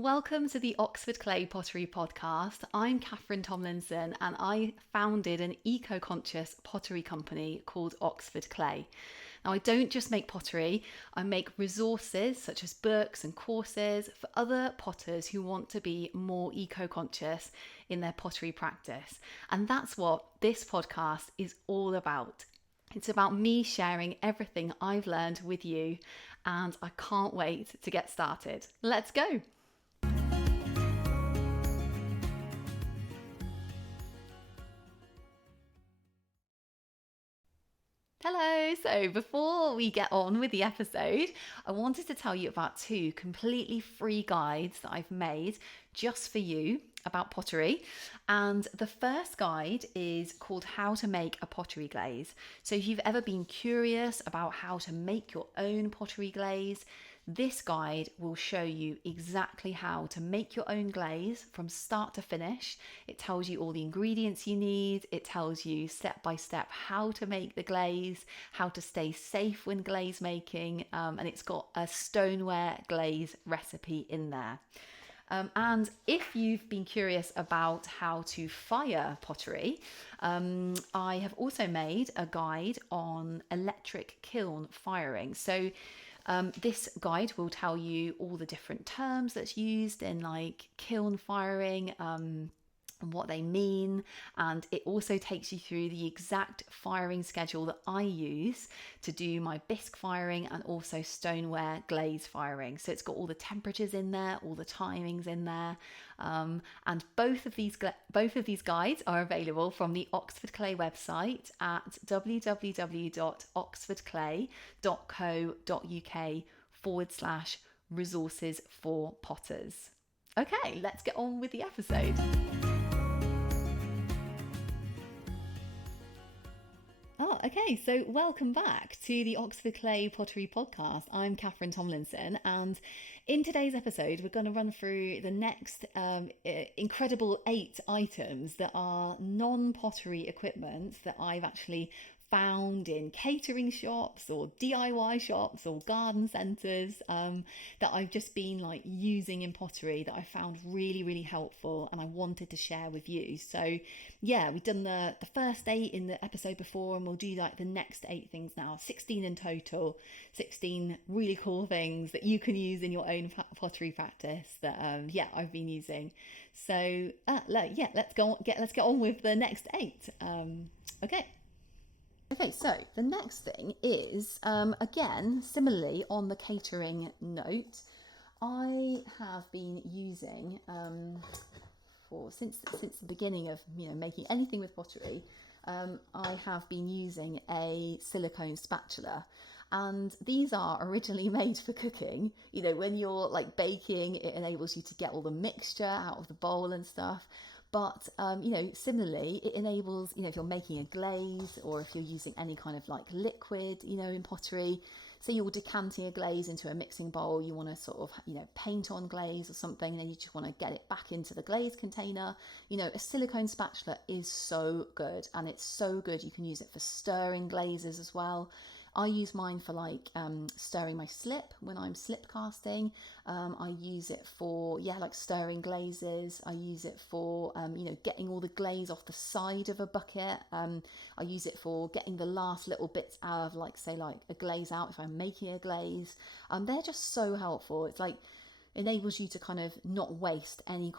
Welcome to the Oxford Clay Pottery Podcast. I'm Catherine Tomlinson and I founded an eco-conscious pottery company called Oxford Clay. Now, I don't just make pottery, I make resources such as books and courses for other potters who want to be more eco-conscious in their pottery practice. And that's what this podcast is all about. It's about me sharing everything I've learned with you, and I can't wait to get started. Let's go! Hello, so before we get on with the episode, I wanted to tell you about two completely free guides that I've made just for you about pottery. And the first guide is called How to Make a Pottery Glaze. So if you've ever been curious about how to make your own pottery glaze, this guide will show you exactly how to make your own glaze from start to finish. It tells you all the ingredients you need. It tells you step by step how to make the glaze, how to stay safe when glaze making, and it's got a stoneware glaze recipe in there. And if you've been curious about how to fire pottery, I have also made a guide on electric kiln firing. So this guide will tell you all the different terms that's used in like kiln firing, and what they mean, and it also takes you through the exact firing schedule that I use to do my bisque firing and also stoneware glaze firing. So it's got all the temperatures in there, all the timings in there, and both of these guides are available from the Oxford Clay website at www.oxfordclay.co.uk/resources for potters. Okay, let's get on with the episode. Okay, so welcome back to the Oxford Clay Pottery Podcast. I'm Catherine Tomlinson, and in today's episode, we're going to run through the next incredible 8 items that are non-pottery equipment that I've actually found in catering shops or DIY shops or garden centres, that I've just been like using in pottery that I found really, really helpful and I wanted to share with you. So yeah, we've done the first 8 in the episode before, and we'll do like the next 8 things now, 16 in total, 16 really cool things that you can use in your own pottery practice that I've been using. So let's get on with the next 8. Okay, so the next thing is, again, similarly on the catering note, I have been using, since the beginning of making anything with pottery, I have been using a silicone spatula. And these are originally made for cooking. When you're like baking, it enables you to get all the mixture out of the bowl and stuff. But, similarly, it enables, if you're making a glaze or if you're using any kind of like liquid, in pottery, so you're decanting a glaze into a mixing bowl, you want to sort of, paint on glaze or something, and then you just want to get it back into the glaze container. A silicone spatula is so good, and it's so good. You can use it for stirring glazes as well. I use mine for like stirring my slip when I'm slip casting. I use it for like stirring glazes. I use it for getting all the glaze off the side of a bucket. I use it for getting the last little bits out of like a glaze out if I'm making a glaze. They're just so helpful. It's like enables you to kind of not waste any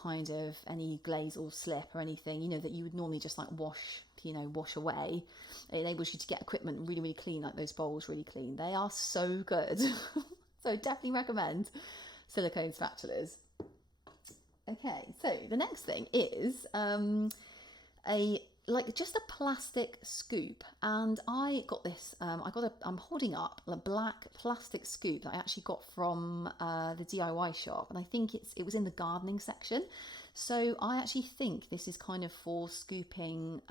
glaze or slip or anything that you would normally just like wash away. It enables you to get equipment really, really clean, like those bowls really clean. They are so good. So definitely recommend silicone spatulas. Okay, so the next thing is just a plastic scoop, and I got this. I'm holding up a black plastic scoop that I actually got from the DIY shop, and I think it was in the gardening section. So I actually think this is kind of for scooping.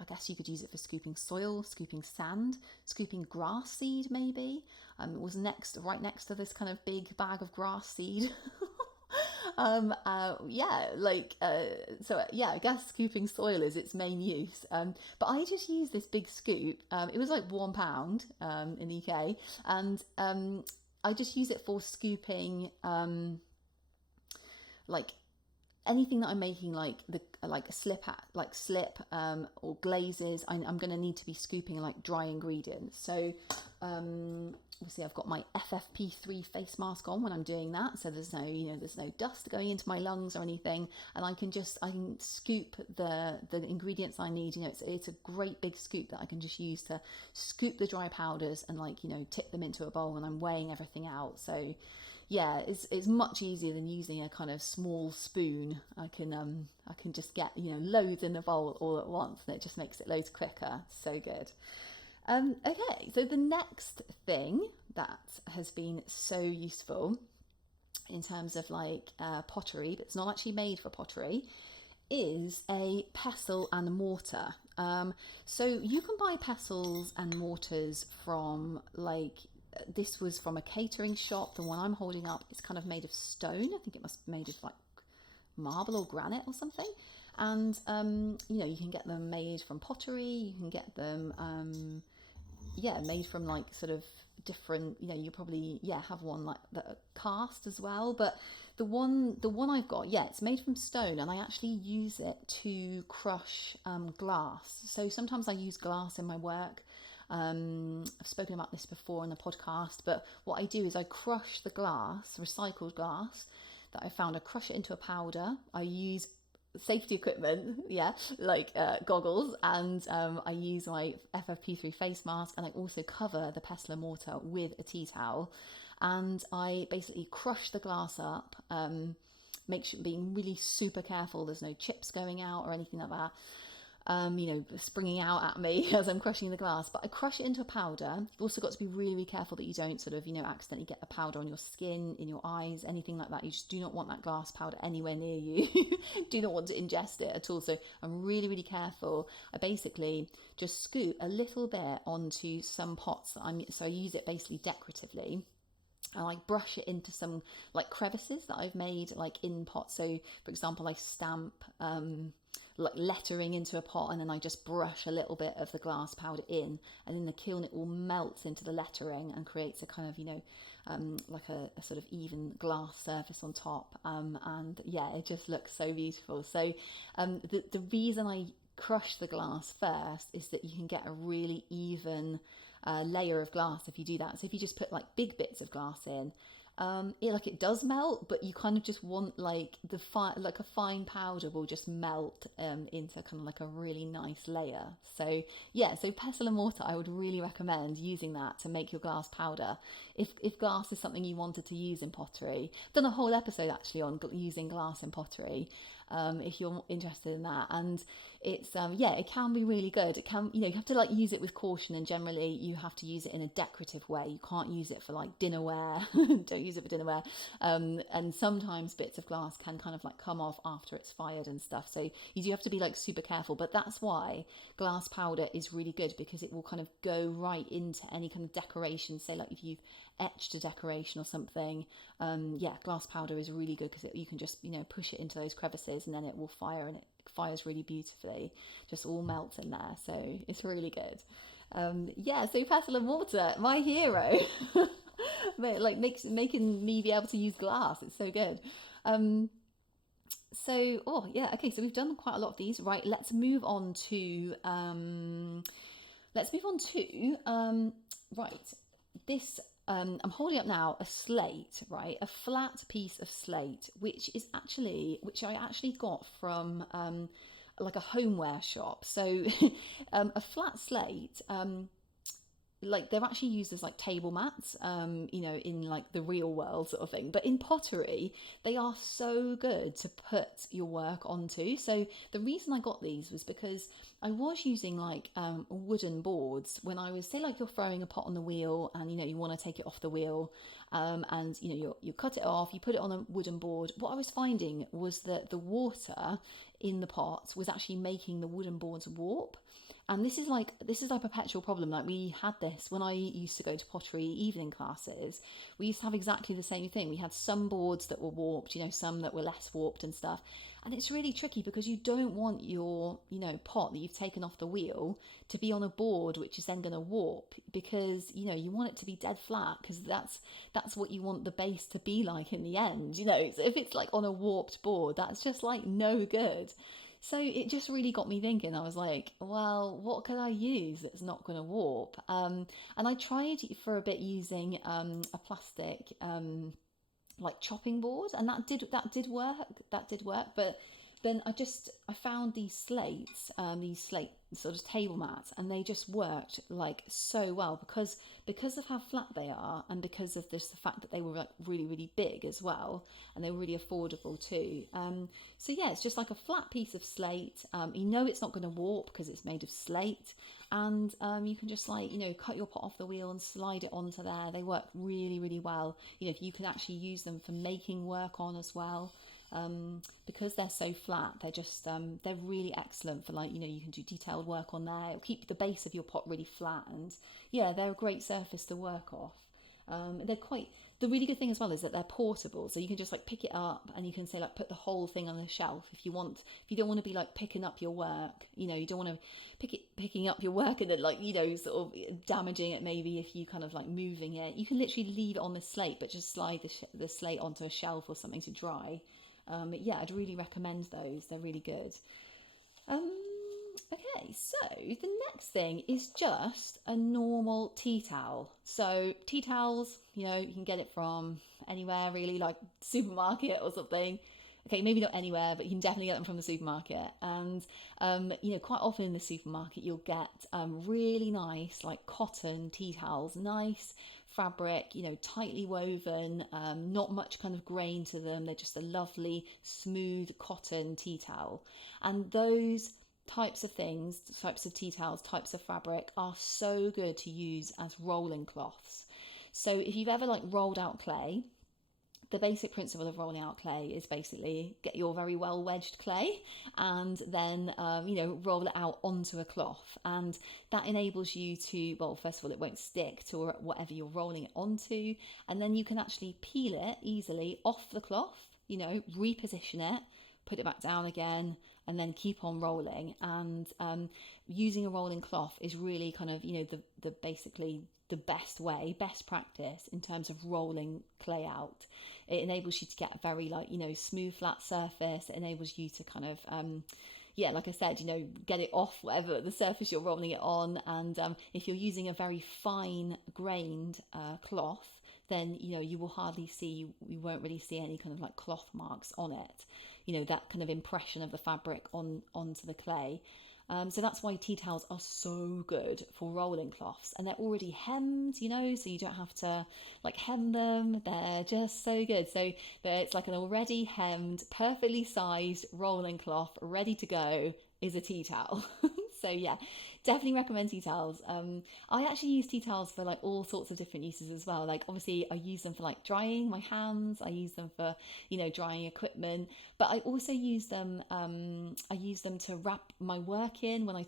I guess you could use it for scooping soil, scooping sand, scooping grass seed maybe. It was right next to this kind of big bag of grass seed. I guess scooping soil is its main use. But I just used this big scoop. It was like £1 in the UK, and I just use it for scooping like anything that I'm making, like slip or glazes, I'm going to need to be scooping like dry ingredients. So obviously I've got my FFP3 face mask on when I'm doing that, so there's no dust going into my lungs or anything, and I can scoop the ingredients I need. It's a great big scoop that I can just use to scoop the dry powders and tip them into a bowl when I'm weighing everything out. So yeah, it's much easier than using a kind of small spoon. I can just get loads in the bowl all at once, and it just makes it loads quicker. So good. Okay, so the next thing that has been so useful in terms of pottery, but it's not actually made for pottery, is a pestle and mortar. So you can buy pestles and mortars from this was from a catering shop. The one I'm holding up is kind of made of stone. I think it must be made of marble or granite or something. And you can get them made from pottery. You can get them made from sort of different. You probably have one that cast as well. But the one I've got, it's made from stone, and I actually use it to crush glass. So sometimes I use glass in my work. I've spoken about this before in the podcast, but what I do is I crush the glass, recycled glass that I found. I crush it into a powder. I use safety equipment, goggles, and I use my FFP3 face mask, and I also cover the pestle and mortar with a tea towel, and I basically crush the glass up, make sure being really super careful there's no chips going out or anything like that, springing out at me as I'm crushing the glass. But I crush it into a powder. You've also got to be really, really careful that you don't accidentally get the powder on your skin, in your eyes, anything like that. You just do not want that glass powder anywhere near you. Do not want to ingest it at all. So I'm really, really careful. I basically just scoop a little bit onto some pots so I use it basically decoratively. And I brush it into some crevices that I've made in pots. So for example, I stamp lettering into a pot, and then I just brush a little bit of the glass powder in, and in the kiln it all melts into the lettering and creates a kind of a sort of even glass surface on top, and it just looks so beautiful. So the reason I crush the glass first is that you can get a really even layer of glass if you do that. So if you just put big bits of glass in, it does melt, but you kind of just want a fine powder will just melt into kind of a really nice layer. So so pestle and mortar, I would really recommend using that to make your glass powder. If glass is something you wanted to use in pottery, I've done a whole episode actually on using glass in pottery. If you're interested in that, and it's it can be really good. It can, you have to use it with caution, and generally you have to use it in a decorative way. You can't use it for dinnerware. Don't use it for dinnerware. And sometimes bits of glass can kind of come off after it's fired and stuff, so you do have to be super careful. But that's why glass powder is really good, because it will kind of go right into any kind of decoration. Say if you've etched a decoration or something, glass powder is really good, because you can just push it into those crevices, and then it will fire, and it fires really beautifully, just all melts in there. So it's really good. So pestle and mortar, my hero. Making me be able to use glass. It's so good. So we've done quite a lot of these. Right, let's move on to this. I'm holding up now a slate, right? A flat piece of slate, which I actually got from a homeware shop. So a flat slate, they're actually used as table mats, in the real world sort of thing. But in pottery, they are so good to put your work onto. So the reason I got these was because I was using wooden boards when I was, say, you're throwing a pot on the wheel, and you want to take it off the wheel, and you cut it off, you put it on a wooden board. What I was finding was that the water in the pot was actually making the wooden boards warp. And this is a perpetual problem. Like, we had this when I used to go to pottery evening classes. We used to have exactly the same thing. We had some boards that were warped, some that were less warped and stuff. And it's really tricky because you don't want your, pot that you've taken off the wheel to be on a board which is then going to warp, because, you want it to be dead flat, because that's what you want the base to be like in the end. So if it's like on a warped board, that's just like no good. So it just really got me thinking. I was like, well, what could I use that's not going to warp? And I tried for a bit using a plastic like chopping board, and that did work. But then I found these slate sort of table mats, and they just worked like so well because of how flat they are, and because of the fact that they were like really, really big as well, and they were really affordable too. So yeah, it's just like a flat piece of slate. It's not going to warp because it's made of slate, and you can just cut your pot off the wheel and slide it onto there. They work really, really well. You can actually use them for making work on as well. Because they're so flat, they're really excellent for you can do detailed work on there. It'll keep the base of your pot really flat, and yeah, they're a great surface to work off. The really good thing as well is that they're portable, so you can just pick it up, and you can say put the whole thing on the shelf if you want. If you don't want to be picking up your work, you don't want to picking up your work and then sort of damaging it maybe if you kind of moving it. You can literally leave it on the slate, but just slide the slate onto a shelf or something to dry. Yeah, I'd really recommend those. They're really good. Okay, so the next thing is just a normal tea towel. So tea towels, you can get it from anywhere really, like supermarket or something. Okay, maybe not anywhere, but you can definitely get them from the supermarket. And, quite often in the supermarket, you'll get really nice, cotton tea towels, nice fabric, tightly woven, not much kind of grain to them. They're just a lovely, smooth cotton tea towel. And those types of things, types of tea towels, types of fabric are so good to use as rolling cloths. So if you've ever rolled out clay, the basic principle of rolling out clay is basically get your very well wedged clay and then, roll it out onto a cloth. And that enables you to, well, first of all, it won't stick to whatever you're rolling it onto. And then you can actually peel it easily off the cloth, reposition it, put it back down again, and then keep on rolling. And using a rolling cloth is really kind of, the basically the best practice in terms of rolling clay out. It enables you to get a very smooth flat surface. It enables you to kind of like I said, get it off whatever the surface you're rolling it on. And if you're using a very fine grained cloth, then you will hardly see, you won't really see any kind of cloth marks on it, that kind of impression of the fabric onto the clay. So that's why tea towels are so good for rolling cloths, and they're already hemmed, so you don't have to hem them. They're just so good. So it's an already hemmed, perfectly sized rolling cloth ready to go is a tea towel. So yeah, definitely recommend tea towels. I actually use tea towels for all sorts of different uses as well. Obviously I use them for drying my hands. I use them for, drying equipment, but I also use them to wrap my work in when I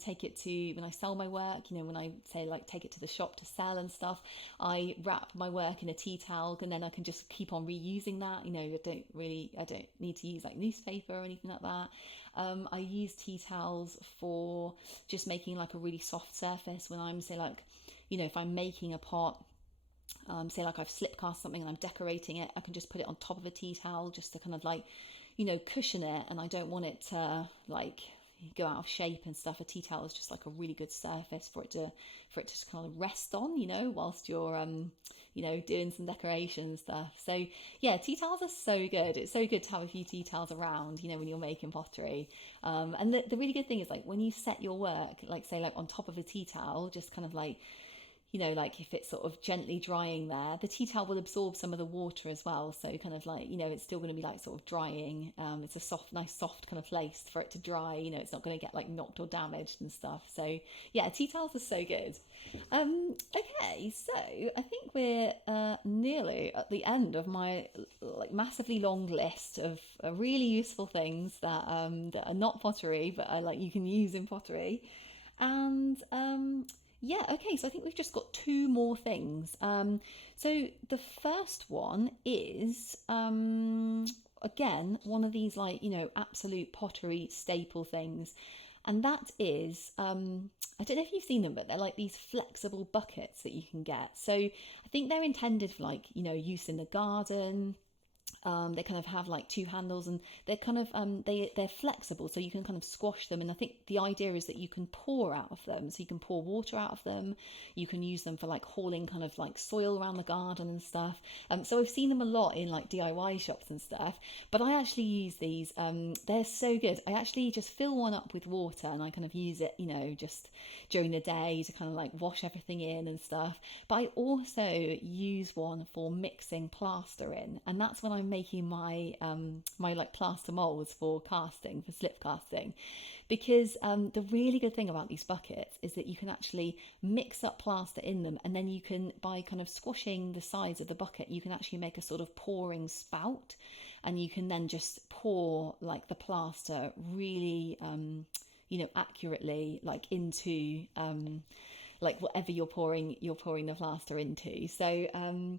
sell my work, when I say take it to the shop to sell and stuff. I wrap my work in a tea towel, and then I can just keep on reusing that. I don't need to use newspaper or anything like that. I use tea towels for just making a really soft surface when I'm if I'm making a pot, say I've slip cast something and I'm decorating it, I can just put it on top of a tea towel just to kind of cushion it, and I don't want it to go out of shape and stuff. A tea towel is just a really good surface for it to kind of rest on, whilst you're doing some decoration and stuff. So yeah, tea towels are so good. It's so good to have a few tea towels around, when you're making pottery. And the really good thing is when you set your work, say on top of a tea towel, just kind of if it's sort of gently drying there, the tea towel will absorb some of the water as well. So kind of it's still going to be sort of drying. It's a nice soft kind of place for it to dry. It's not going to get knocked or damaged and stuff. So yeah, tea towels are so good. Okay, so I think we're nearly at the end of my massively long list of really useful things that are not pottery, but you can use in pottery. And yeah, okay, so I think we've just got two more things. So the first one is again one of these, like, absolute pottery staple things, and that is I don't know if you've seen them, but they're like these flexible buckets that you can get. So I think they're intended for, like, use in the garden. They kind of have like two handles, and they're kind of they're flexible, so you can kind of squash them. And I think the idea is that you can pour out of them, so you can pour water out of them. You can use them for like hauling kind of like soil around the garden and stuff. So I've seen them a lot in like DIY shops and stuff. But I actually use these. They're so good. I actually just fill one up with water, and I kind of use it, just during the day to kind of like wash everything in and stuff. But I also use one for mixing plaster in, and that's when I'm making my my like plaster molds for casting, for slip casting, because the really good thing about these buckets is that you can actually mix up plaster in them, and then you can, by kind of squashing the sides of the bucket, you can actually make a sort of pouring spout, and you can then just pour like the plaster really accurately, like into like whatever you're pouring the plaster into. So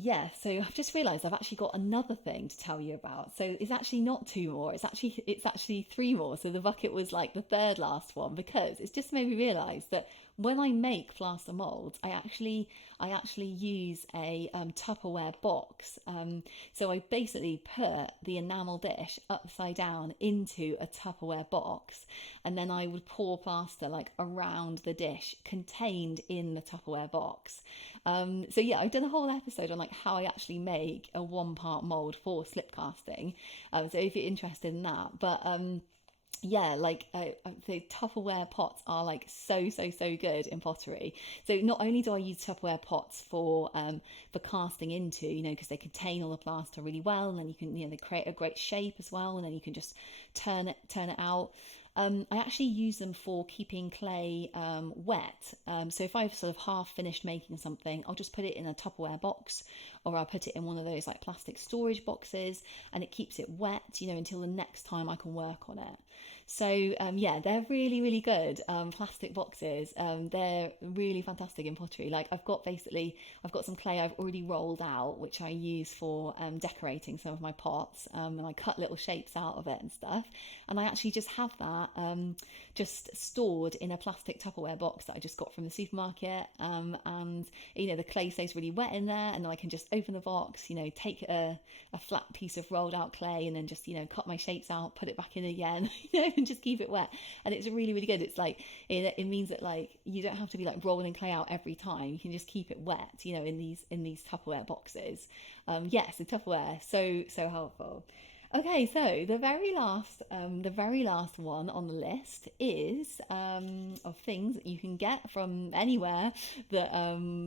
yeah, so I've just realised I've actually got another thing to tell you about. So it's actually not two more, it's actually three more. So the bucket was like the third last one, because it's just made me realise that when I make plaster molds, I actually use a Tupperware box. So I basically put the enamel dish upside down into a Tupperware box, and then I would pour plaster like around the dish contained in the Tupperware box. So yeah, I've done a whole episode on like how I actually make a one-part mold for slip casting. So if you're interested in that, but yeah, like the Tupperware pots are like so good in pottery. So not only do I use Tupperware pots for casting into, because they contain all the plaster really well, and then you can, they create a great shape as well, and then you can just turn it out. I actually use them for keeping clay wet. So if I've sort of half finished making something, I'll just put it in a Tupperware box, or I'll put it in one of those like plastic storage boxes, and it keeps it wet, until the next time I can work on it. So yeah, they're really good plastic boxes. They're really fantastic in pottery. Like I've got some clay I've already rolled out, which I use for decorating some of my pots, and I cut little shapes out of it and stuff. And I actually just have that just stored in a plastic Tupperware box that I just got from the supermarket. And the clay stays really wet in there, and then I can just open the box, take a flat piece of rolled out clay, and then just cut my shapes out, put it back in again, and just keep it wet. And it's really good. It's like it means that like you don't have to be like rolling clay out every time. You can just keep it wet, in these Tupperware boxes. Yes, the Tupperware, so helpful. Okay, so the very last one on the list is of things that you can get from anywhere that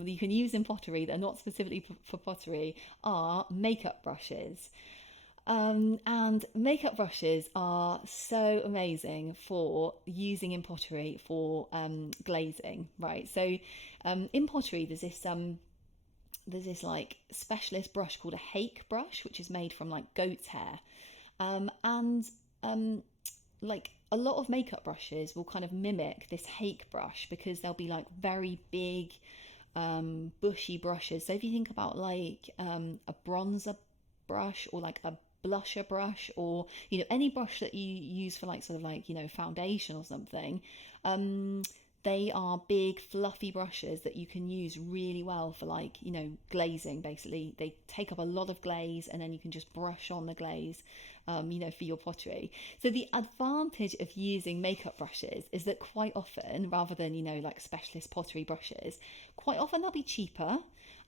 you can use in pottery that are not specifically for pottery, are makeup brushes. And makeup brushes are so amazing for using in pottery for glazing, right? So in pottery, there's this like specialist brush called a hake brush, which is made from like goat's hair. And like a lot of makeup brushes will kind of mimic this hake brush, because they'll be like very big, bushy brushes. So if you think about like a bronzer brush, or like a blusher brush, or any brush that you use for like sort of like foundation or something, they are big fluffy brushes that you can use really well for like glazing. Basically they take up a lot of glaze, and then you can just brush on the glaze for your pottery. So the advantage of using makeup brushes is that quite often, rather than like specialist pottery brushes, quite often they'll be cheaper,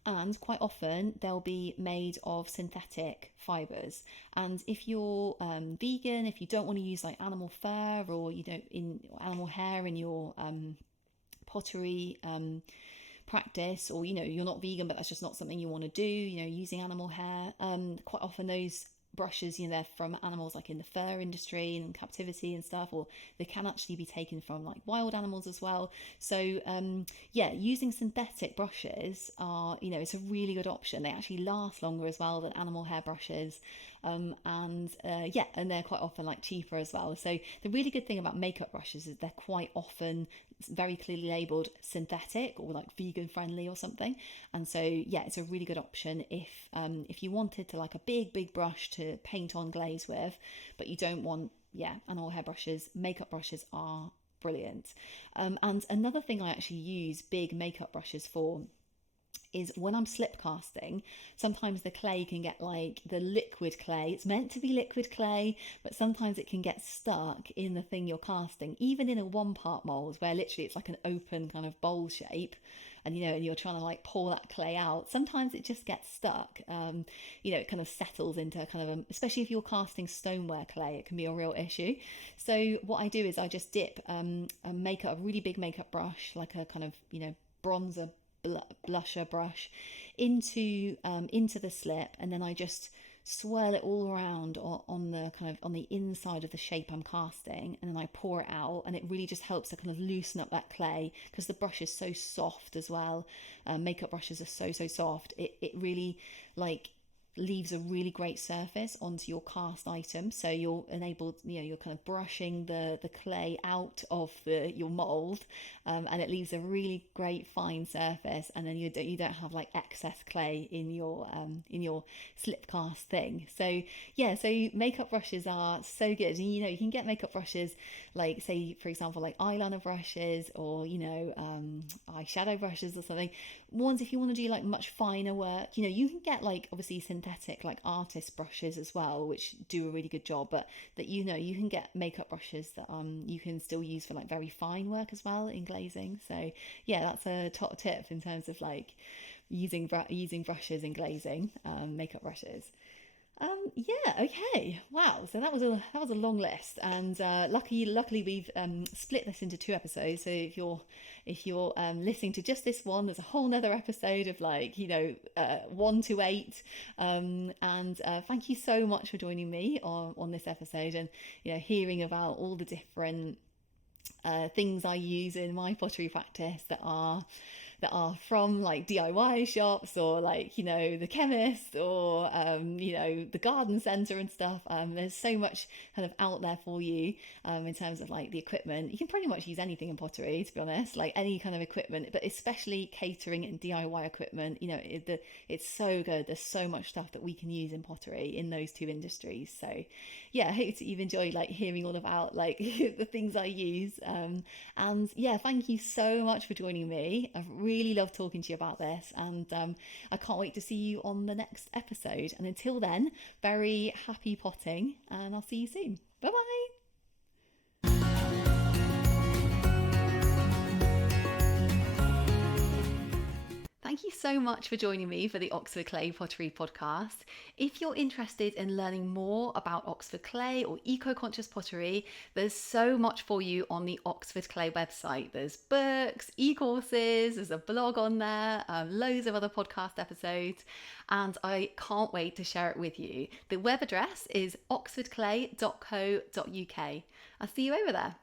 and quite often they'll be made of synthetic fibres. And if you're vegan, if you don't want to use like animal fur, or in animal hair in your pottery practice, or you're not vegan but that's just not something you want to do, using animal hair, quite often those brushes, they're from animals like in the fur industry and captivity and stuff, or they can actually be taken from like wild animals as well. So yeah, using synthetic brushes are, it's a really good option. They actually last longer as well than animal hair brushes. And they're quite often like cheaper as well. So the really good thing about makeup brushes is they're quite often very clearly labeled synthetic or like vegan friendly or something. And so yeah, it's a really good option if you wanted to like a big brush to paint on glaze with, but you don't want animal hair brushes. Makeup brushes are brilliant. And another thing I actually use big makeup brushes for is when I'm slip casting. Sometimes the clay can get like the liquid clay. It's meant to be liquid clay, but sometimes it can get stuck in the thing you're casting, even in a 1-part mold where literally it's like an open kind of bowl shape. And and you're trying to like pour that clay out. Sometimes it just gets stuck. It kind of settles into kind of especially if you're casting stoneware clay, it can be a real issue. So what I do is I just dip a really big makeup brush, like a kind of bronzer blusher brush into the slip, and then I just swirl it all around on the kind of on the inside of the shape I'm casting, and then I pour it out, and it really just helps to kind of loosen up that clay because the brush is so soft as well. Makeup brushes are so soft. It really like leaves a really great surface onto your cast item, so you're enabled, you're kind of brushing the clay out of your mold, and it leaves a really great fine surface, and then you don't have like excess clay in your slip cast thing. So makeup brushes are so good. And you can get makeup brushes like, say for example, like eyeliner brushes or eyeshadow brushes or something. Ones if you want to do like much finer work, you can get like obviously synthetic like artist brushes as well, which do a really good job, but that you can get makeup brushes that you can still use for like very fine work as well in glazing. So yeah, that's a top tip in terms of like using brushes in glazing, makeup brushes. Okay. Wow. So that was a long list, and luckily we've split this into 2 episodes. So if you're listening to just this one, there's a whole nother episode of 1 to 8. And thank you so much for joining me on this episode, and hearing about all the different things I use in my pottery practice that are from like DIY shops or like the chemist or the garden centre and stuff. There's so much kind of out there for you in terms of like the equipment. You can pretty much use anything in pottery, to be honest, like any kind of equipment, but especially catering and DIY equipment. It's so good. There's so much stuff that we can use in pottery in those 2 industries. So yeah, I hope that you've enjoyed like hearing all about like the things I use, and yeah, thank you so much for joining me. I've really loved talking to you about this, and I can't wait to see you on the next episode. And until then, very happy potting, and I'll see you soon. Bye bye. Thank you so much for joining me for the Oxford Clay Pottery Podcast. If you're interested in learning more about Oxford Clay or eco-conscious pottery, there's so much for you on the Oxford Clay website. There's books, e-courses, there's a blog on there, loads of other podcast episodes, and I can't wait to share it with you. The web address is oxfordclay.co.uk. I'll see you over there.